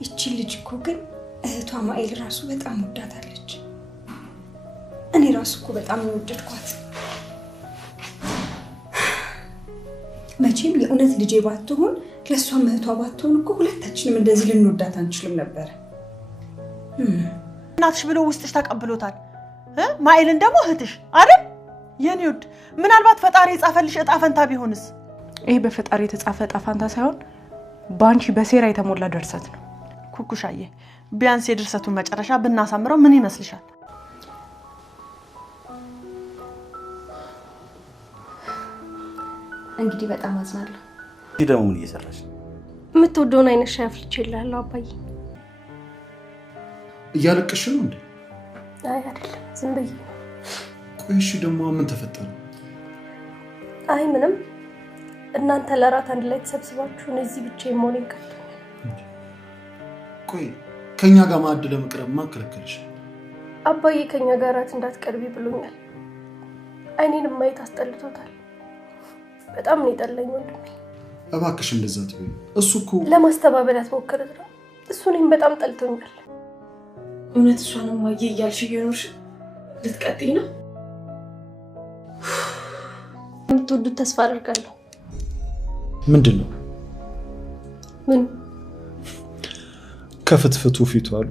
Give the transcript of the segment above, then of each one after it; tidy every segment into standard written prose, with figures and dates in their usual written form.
ይቺ ልጅ እኮ ግን እህቷ ማኤል ራሱ በጣም ወዳታለች። እኔ ራሱ እኮ በጣም ነው ወደድኳት። መቼም የእውነት ልጄ ባትሆን ለሷም እህቷ ባትሆን እኮ ሁለታችንም እንደዚህ ልንወዳት አንችልም ነበር። እናትሽ ብሎ ውስጥሽ ተቀብሎታል። ማኤልን ደግሞ እህትሽ አይደል? የኔ ውድ ምናልባት ፈጣሪ የጻፈልሽ እጣ ፈንታ ቢሆንስ? ይሄ በፈጣሪ የተጻፈ እጣ ፈንታ ሳይሆን ባንቺ በሴራ የተሞላ ድርሰት ነው። ኩኩሻዬ ቢያንስ የድርሰቱን መጨረሻ ብናሳምረው ምን ይመስልሻል? እንግዲህ በጣም አዝናለሁ። እዚህ ደግሞ ምን እየሰራሽ ነው? የምትወደውን አይነት ሻይ አፍልቼልሃለሁ አባዬ። እያለቀሽ ነው እንዴ? አይ አይደለም፣ ዝም ብዬ። ቆይ እሺ፣ ደግሞ ምን ተፈጠረ? አይ ምንም። እናንተ ለራት አንድ ላይ ተሰብስባችሁ እዚህ ብቻዬን መሆኔን ከብዶኛል። ቆይ ከኛ ጋር ማዕድ ለመቅረብ ማን ከለከለሽ? አባዬ ከኛ ጋር ራት እንዳትቀርቢ ብሎኛል። አይኔንም ማየት አስጠልቶታል። በጣም ነው የጠላኝ ወንድሜ። እባክሽ እንደዛ ትበይ። እሱ እኮ ለማስተባበል አትሞክር። እሱ እኔን በጣም ጠልቶኛል። እውነት እሷንም ማየ እያልሽ እየኖርሽ ልትቀጥይ ነው? የምትወዱት ተስፋ አደርጋለሁ። ምንድን ነው? ምን ከፍትፍቱ ፊቱ አሉ።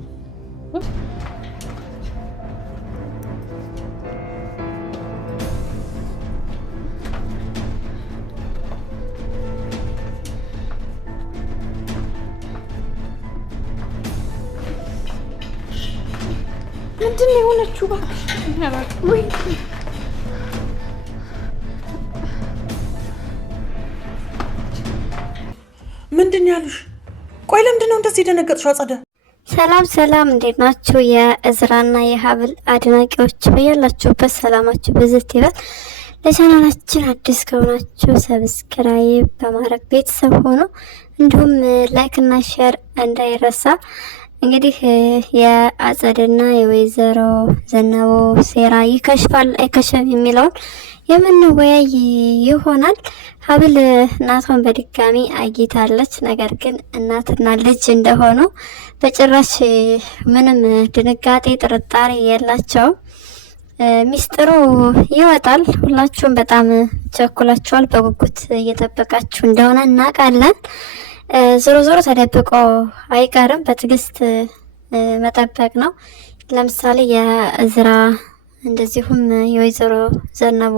ምንድን ነው የሆነችው? ወይ ምንድን ያሉሽ? ቆይ ለምንድን ነው እንደዚህ ደነገጥሽው? አጸደ ሰላም እንዴት ናችሁ? የእዝራና የሀብል አድናቂዎች በያላችሁበት ሰላማችሁ ብዝት ይበል። ለቻናላችን አዲስ ከሆናችሁ ሰብስክራይብ በማድረግ ቤተሰብ ሆኖ እንዲሁም ላይክ እና ሼር እንዳይረሳ። እንግዲህ የአጸደና የወይዘሮ ዘነቦ ሴራ ይከሽፋል አይከሽፍም የሚለውን የምንወያይ ይሆናል። ሀብል እናቷን በድጋሚ አግኝታለች። ነገር ግን እናትና ልጅ እንደሆኑ በጭራሽ ምንም ድንጋጤ ጥርጣሬ የላቸውም። ሚስጥሩ ይወጣል። ሁላችሁም በጣም ቸኩላችኋል። በጉጉት እየጠበቃችሁ እንደሆነ እናውቃለን። ዞሮ ተደብቆ አይቀርም። በትዕግስት መጠበቅ ነው። ለምሳሌ የእዝራ እንደዚሁም የወይዘሮ ዘነቡ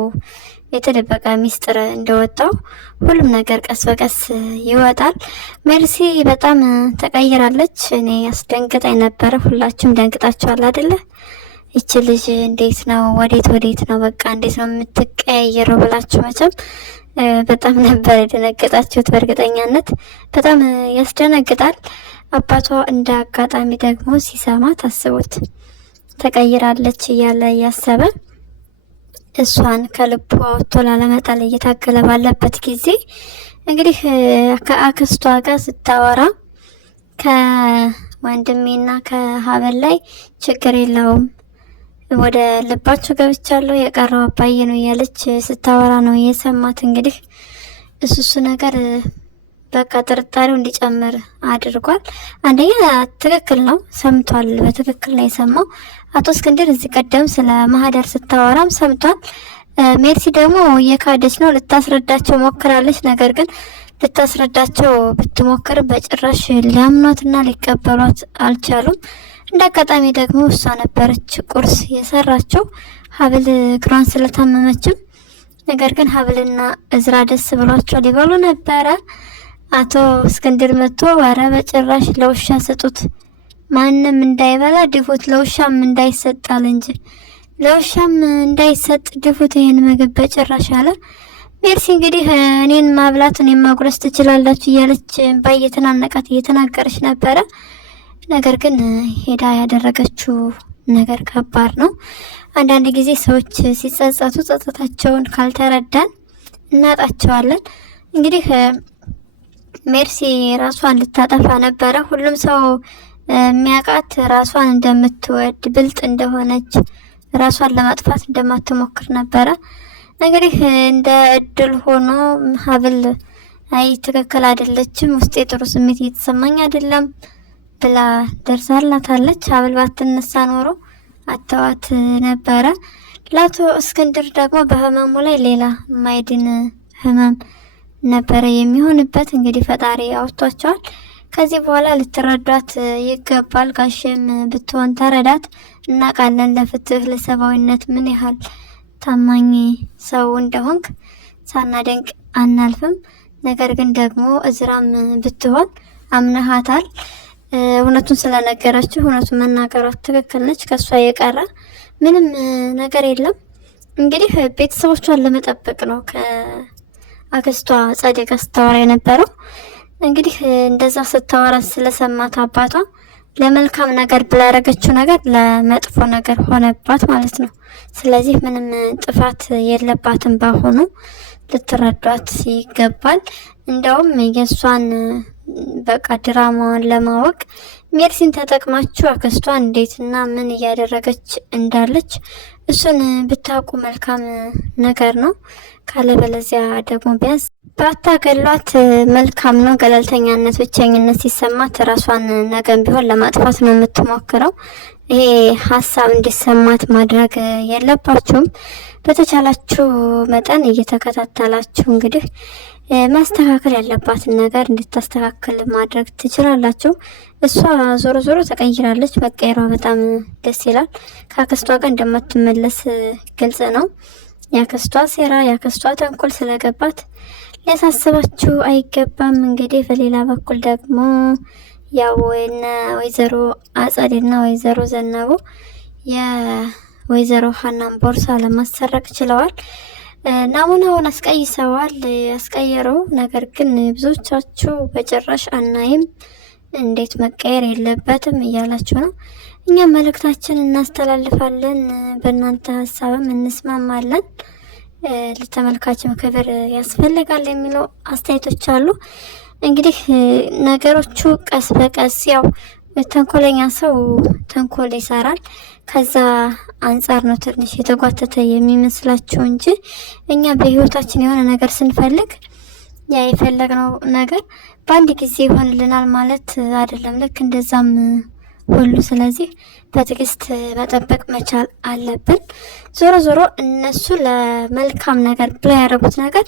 የተደበቀ ሚስጥር እንደወጣው ሁሉም ነገር ቀስ በቀስ ይወጣል። ሜርሲ በጣም ተቀይራለች። እኔ አስደንግጣኝ ነበረ። ሁላችሁም ደንግጣችኋል አይደለ? ይቺ ልጅ እንዴት ነው ወዴት ነው በቃ እንዴት ነው የምትቀያየረው ብላችሁ መቼም በጣም ነበር የደነገጣችሁት። በእርግጠኛነት በጣም ያስደነግጣል። አባቷ እንደ አጋጣሚ ደግሞ ሲሰማ ታስቡት ተቀይራለች እያለ እያሰበ እሷን ከልቡ አውጥቶ ላለመጣል እየታገለ ባለበት ጊዜ እንግዲህ ከአክስቷ ጋር ስታወራ ከወንድሜና ከሀበል ላይ ችግር የለውም ወደ ልባቸው ገብቻለሁ የቀረው አባዬ ነው እያለች ስታወራ ነው የሰማት። እንግዲህ እሱ ነገር በቃ ጥርጣሬው እንዲጨምር አድርጓል። አንደኛ ትክክል ነው ሰምቷል፣ በትክክል ነው የሰማው። አቶ እስክንድር እዚህ ቀደም ስለ ማህደር ስታወራም ሰምቷል። ሜርሲ ደግሞ እየካደች ነው፣ ልታስረዳቸው ሞክራለች። ነገር ግን ልታስረዳቸው ብትሞክር በጭራሽ ሊያምኗትና ሊቀበሏት አልቻሉም። እንደ አጋጣሚ ደግሞ እሷ ነበረች ቁርስ የሰራቸው ሀብል እግሯን ስለታመመችም። ነገር ግን ሀብልና እዝራ ደስ ብሏቸው ሊበሉ ነበረ። አቶ እስክንድር መጥቶ ኧረ በጭራሽ ለውሻ ስጡት፣ ማንም እንዳይበላ ድፉት፣ ለውሻም እንዳይሰጣል እንጂ ለውሻም እንዳይሰጥ ድፉት ይሄን ምግብ በጭራሽ አለ። ሜርሲ እንግዲህ እኔን ማብላት እኔን ማጉረስ ትችላላችሁ እያለች ባየተናነቃት እየተናገረች ነበረ። ነገር ግን ሄዳ ያደረገችው ነገር ከባድ ነው። አንዳንድ ጊዜ ሰዎች ሲጸጸቱ ጸጸታቸውን ካልተረዳን እናጣቸዋለን። እንግዲህ ሜርሲ ራሷን ልታጠፋ ነበረ። ሁሉም ሰው የሚያውቃት ራሷን እንደምትወድ ብልጥ እንደሆነች ራሷን ለማጥፋት እንደማትሞክር ነበረ። እንግዲህ እንደ እድል ሆኖ ሀብል አይ ትክክል አይደለችም፣ ውስጤ ጥሩ ስሜት እየተሰማኝ አይደለም፣ ብላ ደርሳላታለች። ሀብል ባትነሳ ኖሮ አተዋት ነበረ። ለአቶ እስክንድር ደግሞ በህመሙ ላይ ሌላ ማይድን ህመም ነበረ የሚሆንበት። እንግዲህ ፈጣሪ አውጥቷቸዋል። ከዚህ በኋላ ልትረዷት ይገባል። ጋሼም ብትሆን ተረዳት። እናውቃለን ለፍትህ ለሰብአዊነት ምን ያህል ታማኝ ሰው እንደሆንክ ሳናደንቅ አናልፍም። ነገር ግን ደግሞ እዝራም ብትሆን አምነሃታል። እውነቱን ስለነገረችው እውነቱን መናገሯ ትክክል ነች። ከሷ የቀረ ምንም ነገር የለም። እንግዲህ ቤተሰቦቿን ለመጠበቅ ነው ከአክስቷ ጸደይ ጋር ስታወራ የነበረው። እንግዲህ እንደዛ ስታወራ ስለሰማት አባቷ ለመልካም ነገር ብላ ያደረገችው ነገር ለመጥፎ ነገር ሆነባት ማለት ነው። ስለዚህ ምንም ጥፋት የለባትም። ባሆኑ ልትረዷት ይገባል። እንደውም የእሷን በቃ ድራማዋን ለማወቅ ሜርሲን ተጠቅማችሁ አክስቷ እንዴት እና ምን እያደረገች እንዳለች እሱን ብታውቁ መልካም ነገር ነው። ካለበለዚያ ደግሞ ቢያንስ ባታገሏት መልካም ነው። ገለልተኛነት፣ ብቸኝነት ሲሰማት ራሷን ነገም ቢሆን ለማጥፋት ነው የምትሞክረው። ይሄ ሀሳብ እንዲሰማት ማድረግ የለባችሁም። በተቻላችሁ መጠን እየተከታተላችሁ እንግዲህ ማስተካከል ያለባትን ነገር እንድታስተካክል ማድረግ ትችላላችሁ። እሷ ዞሮ ዞሮ ተቀይራለች። መቀየሯ በጣም ደስ ይላል። ከአክስቷ ጋር እንደማትመለስ ግልጽ ነው። የአክስቷ ሴራ የአክስቷ ተንኮል ስለገባት ሊያሳስባችሁ አይገባም። እንግዲህ በሌላ በኩል ደግሞ ያው ወይዘሮ አጸዴና ወይዘሮ ዘነቡ የወይዘሮ ሀናን ቦርሳ ለማሰረቅ ችለዋል። ናሙናውን አስቀይሰዋል። ያስቀየረው ነገር ግን ብዙዎቻችሁ በጭራሽ አናይም፣ እንዴት መቀየር የለበትም እያላችሁ ነው። እኛ መልእክታችን እናስተላልፋለን፣ በእናንተ ሀሳብም እንስማማለን። ለተመልካችም ክብር ያስፈልጋል የሚለው አስተያየቶች አሉ። እንግዲህ ነገሮቹ ቀስ በቀስ ያው ተንኮለኛ ሰው ተንኮል ይሰራል። ከዛ አንጻር ነው ትንሽ የተጓተተ የሚመስላችሁ እንጂ እኛ በህይወታችን የሆነ ነገር ስንፈልግ ያ የፈለግነው ነገር በአንድ ጊዜ ይሆንልናል ማለት አይደለም። ልክ እንደዛም ሁሉ ስለዚህ በትዕግስት መጠበቅ መቻል አለብን። ዞሮ ዞሮ እነሱ ለመልካም ነገር ብለው ያደረጉት ነገር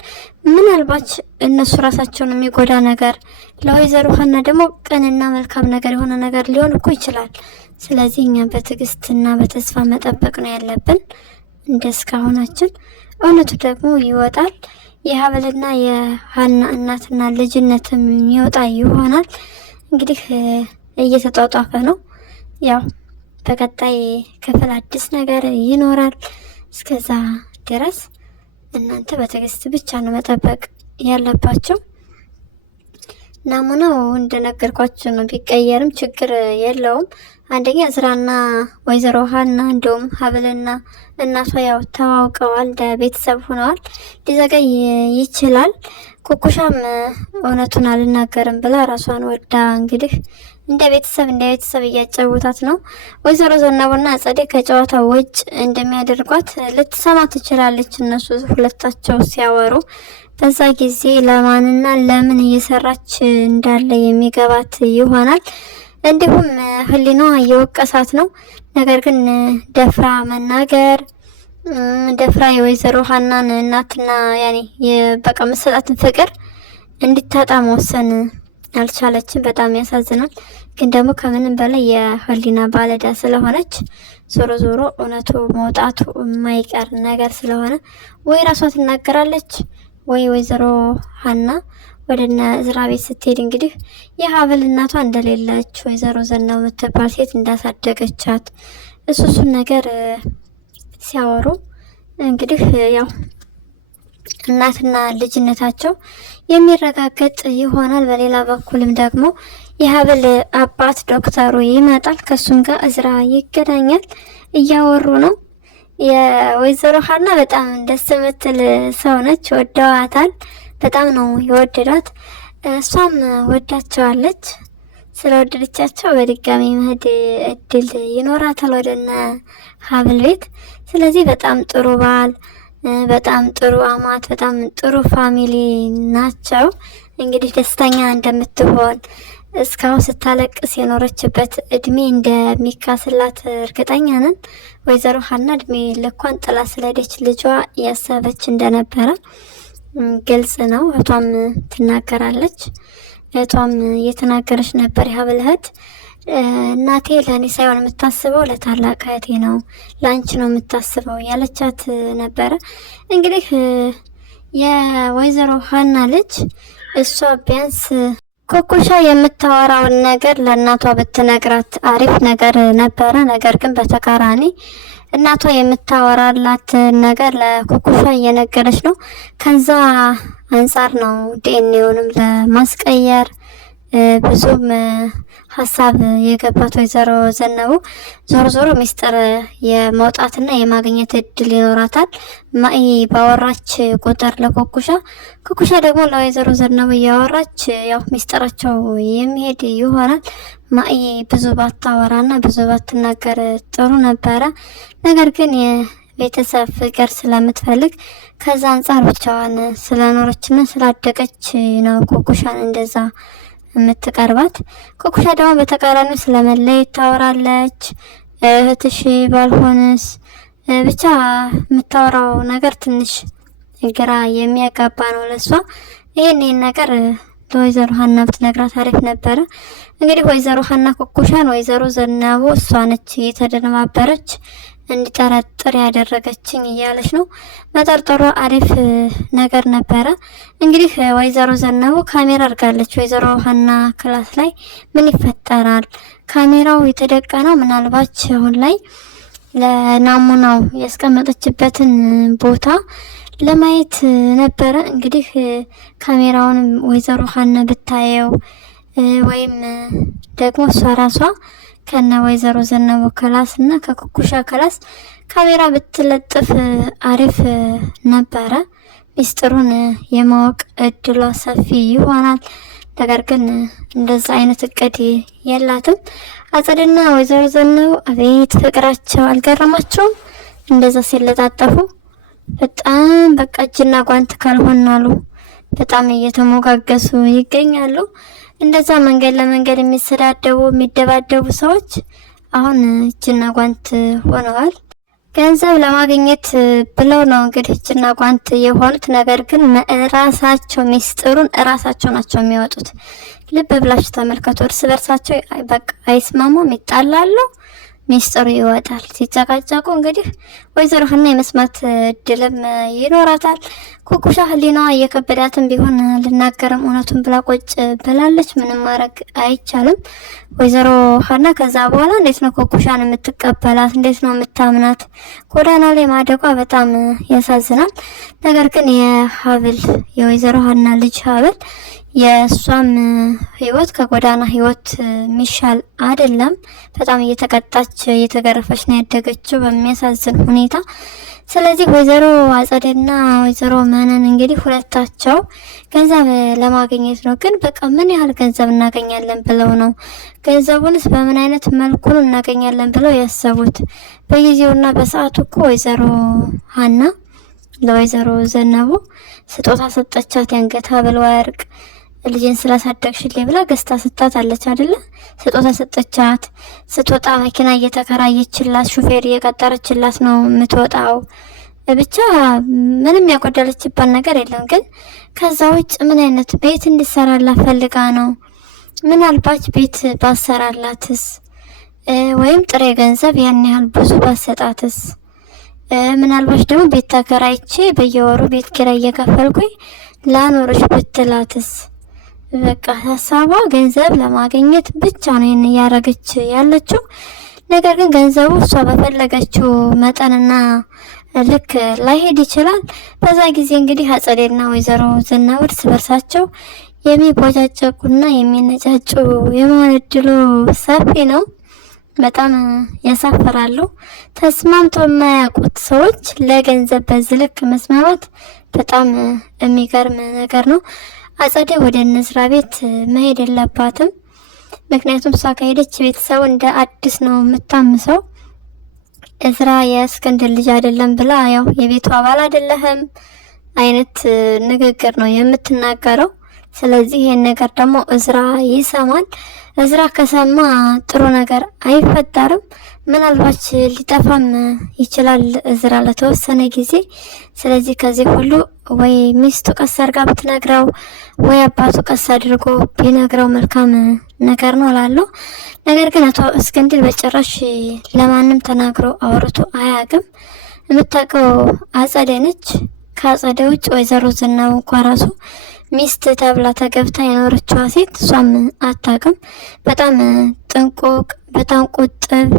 ምናልባት እነሱ ራሳቸውን የሚጎዳ ነገር፣ ለወይዘሮ ሀና ደግሞ ቅንና መልካም ነገር የሆነ ነገር ሊሆን እኮ ይችላል። ስለዚህ እኛ በትዕግስትና በተስፋ መጠበቅ ነው ያለብን እንደ እስካሁናችን። እውነቱ ደግሞ ይወጣል። የሀብልና የሀና እናትና ልጅነትም ይወጣ ይሆናል። እንግዲህ እየተጧጧፈ ነው። ያው በቀጣይ ክፍል አዲስ ነገር ይኖራል። እስከዛ ድረስ እናንተ በትዕግስት ብቻ ነው መጠበቅ ያለባቸው። ናሙናው እንደነገርኳችሁ ነው። ቢቀየርም ችግር የለውም። አንደኛ እዝራና ወይዘሮ ሀና እንዲሁም ሀብልና እናቷ ያው ተዋውቀዋል፣ ቤተሰብ ሆነዋል። ሊዘገይ ይችላል። ኩኩሻም እውነቱን አልናገርም ብላ ራሷን ወዳ እንግዲህ እንደ ቤተሰብ እያጫወታት ነው። ወይዘሮ ዘነቡና አጸዴ ከጨዋታ ውጭ እንደሚያደርጓት ልትሰማ ትችላለች። እነሱ ሁለታቸው ሲያወሩ በዛ ጊዜ ለማንና ለምን እየሰራች እንዳለ የሚገባት ይሆናል። እንዲሁም ህሊናዋ እየወቀሳት ነው። ነገር ግን ደፍራ መናገር ደፍራ የወይዘሮ ሀናን እናትና ያኔ በቃ መሰጣትን ፍቅር እንድታጣ መወሰን አልቻለችም። በጣም ያሳዝናል። ግን ደግሞ ከምንም በላይ የህሊና ባለዳ ስለሆነች ዞሮ ዞሮ እውነቱ መውጣቱ የማይቀር ነገር ስለሆነ ወይ ራሷ ትናገራለች ወይ ወይዘሮ ሀና ወደ እነ እዝራ ቤት ስትሄድ እንግዲህ የሀብል እናቷ እንደሌለች ወይዘሮ ዘነቡ የምትባል ሴት እንዳሳደገቻት እሱን ነገር ሲያወሩ እንግዲህ ያው እናትና ልጅነታቸው የሚረጋገጥ ይሆናል። በሌላ በኩልም ደግሞ የሀብል አባት ዶክተሩ ይመጣል። ከሱም ጋር እዝራ ይገናኛል። እያወሩ ነው። የወይዘሮ ሀና በጣም ደስ የምትል ሰው ነች። ወደዋታል። በጣም ነው የወደዷት። እሷም ወዳቸዋለች። ስለወደደቻቸው በድጋሚ መሄድ እድል ይኖራታል ወደነ ሀብል ቤት። ስለዚህ በጣም ጥሩ ባል፣ በጣም ጥሩ አማት፣ በጣም ጥሩ ፋሚሊ ናቸው። እንግዲህ ደስተኛ እንደምትሆን እስካሁን ስታለቅስ የኖረችበት እድሜ እንደሚካስላት እርግጠኛ ነን። ወይዘሮ ሀና እድሜ ልኳን ጥላ ስለሄደች ልጇ ያሰበች እንደነበረ ግልጽ ነው። እህቷም ትናገራለች። እህቷም እየተናገረች ነበር። የሀብል እህት እናቴ ለእኔ ሳይሆን የምታስበው ለታላቅ እህቴ ነው፣ ለአንቺ ነው የምታስበው ያለቻት ነበረ። እንግዲህ የወይዘሮ ሀና ልጅ እሷ ቢያንስ ኩኩሻ የምታወራውን ነገር ለእናቷ ብትነግራት አሪፍ ነገር ነበረ። ነገር ግን በተቃራኒ እናቷ የምታወራላት ነገር ለኩኩሻ እየነገረች ነው። ከዛ አንጻር ነው ዲኤንኤውንም ለማስቀየር ብዙም ሀሳብ የገባት ወይዘሮ ዘነቡ። ዞሮ ዞሮ ሚስጥር የመውጣትና የማግኘት እድል ይኖራታል። ማኢ ባወራች ቁጥር ለኩኩሻ፣ ኩኩሻ ደግሞ ለወይዘሮ ዘነቡ እያወራች ያው ሚስጥራቸው የሚሄድ ይሆናል። ማኢ ብዙ ባታወራና ብዙ ባትናገር ጥሩ ነበረ። ነገር ግን የቤተሰብ ፍቅር ስለምትፈልግ ከዛ አንጻር ብቻዋን ስለኖረችና ስላደገች ነው ኩኩሻን እንደዛ የምትቀርባት። ኩኩሻ ደግሞ በተቃራኒው ስለመለየት ታወራለች። እህትሽ ባልሆንስ ብቻ የምታወራው ነገር ትንሽ ግራ የሚያጋባ ነው ለሷ። ይህን ነገር ለወይዘሮ ሀና ብትነግራት አሪፍ ነበረ። እንግዲህ ወይዘሮ ሀና ኩኩሻን ወይዘሮ ዘነቡ እሷ ነች እየተደነባበረች እንዲጠረጥር ያደረገችኝ እያለች ነው። መጠርጠሯ አሪፍ ነገር ነበረ። እንግዲህ ወይዘሮ ዘነቡ ካሜራ አድርጋለች ወይዘሮ ሀና ክላስ ላይ። ምን ይፈጠራል? ካሜራው የተደቀነው ምናልባት አሁን ላይ ለናሙናው ያስቀመጠችበትን ቦታ ለማየት ነበረ። እንግዲህ ካሜራውን ወይዘሮ ሀና ብታየው ወይም ደግሞ እሷ ራሷ ከነ ወይዘሮ ዘነቡ ክላስ እና ከኩኩሻ ክላስ ካሜራ ብትለጥፍ አሪፍ ነበረ። ሚስጥሩን የማወቅ እድሏ ሰፊ ይሆናል። ነገር ግን እንደዛ አይነት እቅድ የላትም። አጸድና ወይዘሮ ዘነቡ አቤት ፍቅራቸው አልገረማቸውም? እንደዛ ሲለጣጠፉ በጣም በቃ እጅና ጓንት ካልሆናሉ በጣም እየተሞጋገሱ ይገኛሉ። እንደዛ መንገድ ለመንገድ የሚሰዳደቡ የሚደባደቡ ሰዎች አሁን እጅና ጓንት ሆነዋል። ገንዘብ ለማግኘት ብለው ነው እንግዲህ እጅና ጓንት የሆኑት። ነገር ግን ራሳቸው ሚስጥሩን ራሳቸው ናቸው የሚወጡት። ልብ ብላችሁ ተመልከቱ። እርስ በርሳቸው በቃ አይስማሙም፣ ይጣላሉ፣ ሚስጥሩ ይወጣል። ሲጨቃጨቁ እንግዲህ ወይዘሮ ሀና የመስማት እድልም ይኖራታል። ኩኩሻ ህሊናዋ እየከበዳትም ቢሆን ልናገርም እውነቱን ብላ ቁጭ ብላለች። ምንም ማድረግ አይቻልም። ወይዘሮ ሀና ከዛ በኋላ እንዴት ነው ኩኩሻን የምትቀበላት? እንዴት ነው የምታምናት? ጎዳና ላይ ማደጓ በጣም ያሳዝናል። ነገር ግን የሀብል የወይዘሮ ሀና ልጅ ሀብል የእሷም ህይወት ከጎዳና ህይወት የሚሻል አይደለም። በጣም እየተቀጣች እየተገረፈች ነው ያደገችው በሚያሳዝን ሁኔታ። ስለዚህ ወይዘሮ አጸደና ወይዘሮ መነን እንግዲህ ሁለታቸው ገንዘብ ለማግኘት ነው። ግን በቃ ምን ያህል ገንዘብ እናገኛለን ብለው ነው? ገንዘቡንስ በምን አይነት መልኩ እናገኛለን ብለው ያሰቡት? በጊዜውና በሰዓቱ እኮ ወይዘሮ ሀና ለወይዘሮ ዘነቡ ስጦታ ሰጠቻት። የአንገት ሐብል ወርቅ ልጅን ስላሳደግሽልኝ ብላ ገዝታ ስታት አለች አይደለ? ስጦታ ሰጠቻት። ስትወጣ መኪና እየተከራየችላት ሹፌር እየቀጠረችላት ነው የምትወጣው። ብቻ ምንም ያጎደለችባት ነገር የለም። ግን ከዛ ውጭ ምን አይነት ቤት እንዲሰራላት ፈልጋ ነው? ምናልባት ቤት ባሰራላትስ ወይም ጥሬ ገንዘብ ያን ያህል ብዙ ባሰጣትስ? ምናልባት ደግሞ ቤት ተከራይቼ በየወሩ ቤት ኪራይ እየከፈልኩኝ ላኖርሽ ብትላትስ? በቃ ሀሳቧ ገንዘብ ለማግኘት ብቻ ነው ይሄን እያደረገች ያለችው። ነገር ግን ገንዘቡ እሷ በፈለገችው መጠንና ልክ ላይሄድ ይችላል። በዛ ጊዜ እንግዲህ አጸዴና ወይዘሮ ዘነቡ እርስ በርሳቸው የሚቦጫጨቁና የሚነጫጩ የመሆን እድሉ ሰፊ ነው። በጣም ያሳፈራሉ። ተስማምተው የማያውቁት ሰዎች ለገንዘብ በዚህ ልክ መስማማት በጣም የሚገርም ነገር ነው። አጸዴ ወደ እነዝራ ቤት መሄድ የለባትም። ምክንያቱም እሷ ከሄደች ቤተሰቡ እንደ አዲስ ነው የምታምሰው። እዝራ የእስክንድር ልጅ አይደለም ብላ ያው የቤቱ አባል አይደለህም አይነት ንግግር ነው የምትናገረው። ስለዚህ ይሄን ነገር ደግሞ እዝራ ይሰማል። እዝራ ከሰማ ጥሩ ነገር አይፈጠርም። ምናልባት ሊጠፋም ይችላል እዝራ ለተወሰነ ጊዜ። ስለዚህ ከዚህ ሁሉ ወይ ሚስቱ ቀስ አድርጋ ብትነግረው ወይ አባቱ ቀስ አድርጎ ቢነግረው መልካም ነገር ነው እላለሁ። ነገር ግን አቶ እስክንድር በጭራሽ ለማንም ተናግሮ አውርቶ አያውቅም። የምታውቀው አጸደ ነች። ከአጸደ ውጭ ወይዘሮ ዝናው እንኳን ራሱ ሚስት ተብላ ተገብታ የኖረችዋ ሴት እሷም አታውቅም። በጣም ጥንቁቅ፣ በጣም ቁጥብ፣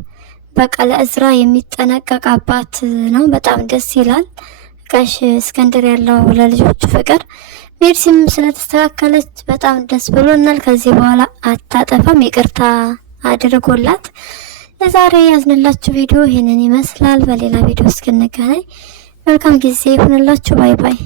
በቃ ለእዝራ የሚጠነቀቅ አባት ነው። በጣም ደስ ይላል ጋሽ እስክንድር ያለው ለልጆቹ ፍቅር። ሜርሲም ስለተስተካከለች በጣም ደስ ብሎናል። ከዚህ በኋላ አታጠፋም፣ ይቅርታ አድርጎላት። ለዛሬ ያዝንላችሁ ቪዲዮ ይሄንን ይመስላል። በሌላ ቪዲዮ እስክንገናኝ መልካም ጊዜ ይሁንላችሁ። ባይ ባይ።